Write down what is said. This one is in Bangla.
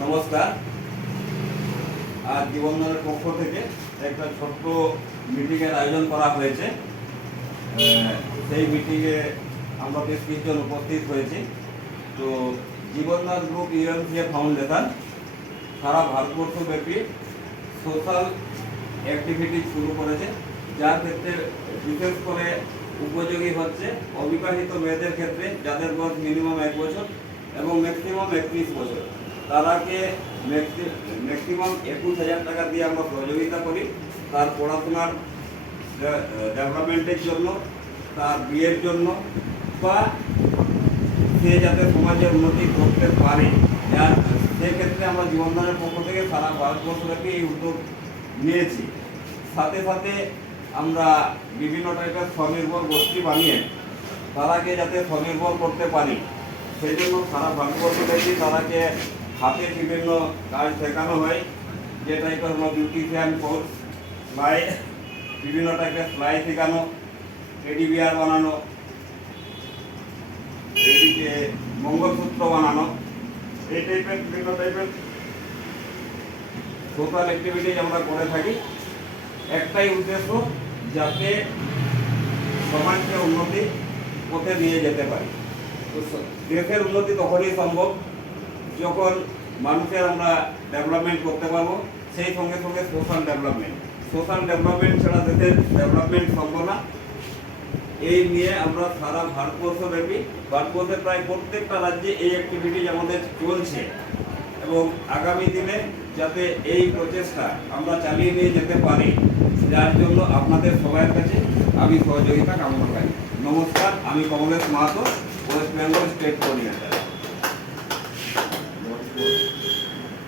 নমস্কার। আজ জীবনদানের পক্ষ থেকে একটা ছোট্ট মিটিংয়ের আয়োজন করা হয়েছে। সেই মিটিংয়ে আমরা বেশ কিছুজন উপস্থিত হয়েছি। তো জীবনদান গ্রুপ ইউএমসিএ ফাউন্ডেশন সারা ভারতবর্ষব্যাপী সোশ্যাল অ্যাক্টিভিটি শুরু করেছে, যার ক্ষেত্রে বিশেষ করে উপযোগী হচ্ছে অবিবাহিত মেয়েদের ক্ষেত্রে, যাদের বয়স মিনিমাম 1 বছর এবং ম্যাক্সিমাম 31 বছর। তারাকে ম্যাক্সিমাম 21,000 টাকা দিয়ে আমরা সহযোগিতা করি তার পড়াশোনার ডেভেলপমেন্টের জন্য, তার বিয়ের জন্য, বা সে যাতে সমাজের উন্নতি করতে পারে। সেক্ষেত্রে আমরা জীবনদানের পক্ষ থেকে সারা ভারতবর্ষব্যাপী এই উদ্যোগ নিয়েছি। সাথে সাথে আমরা বিভিন্ন টাইপের স্বনির্ভর গোষ্ঠী বানিয়ে তারাকে যাতে স্বনির্ভর করতে পারি, সেই জন্য সারা ভারতবর্ষব্যাপী তারাকে হাতে বিভিন্ন কাজ শেখানো হয়। যে টাইপের হলো বিউটিশিয়ান কোর্স, সেলাই, বিভিন্ন টাইপের সেলাই শেখানো, টেডি বিয়ার বানানো, এদিকে মঙ্গলসূত্র বানানো, এই টাইপের বিভিন্ন টাইপের সোশ্যাল অ্যাক্টিভিটিজ আমরা করে থাকি। একটাই উদ্দেশ্য, যাতে সমাজকে উন্নতি পথে নিয়ে যেতে পারি। তো দেশের উন্নতি তখনই সম্ভব যখন মানুষের আমরা ডেভেলপমেন্ট করতে পারবো, সেই সঙ্গে সঙ্গে সোশ্যাল ডেভেলপমেন্ট ছাড়া দেশের ডেভেলপমেন্ট সম্ভব না। এই নিয়ে আমরা সারা ভারতবর্ষব্যাপী, ভারতবর্ষের প্রায় প্রত্যেকটা রাজ্যে এই অ্যাক্টিভিটিজ আমাদের চলছে, এবং আগামী দিনে যাতে এই প্রচেষ্টা আমরা চালিয়ে নিয়ে যেতে পারি, যার জন্য আপনাদের সবার কাছে আমি সহযোগিতা কামনা করি। নমস্কার, আমি Kamlesh Mahato, West Bengal state coordinator.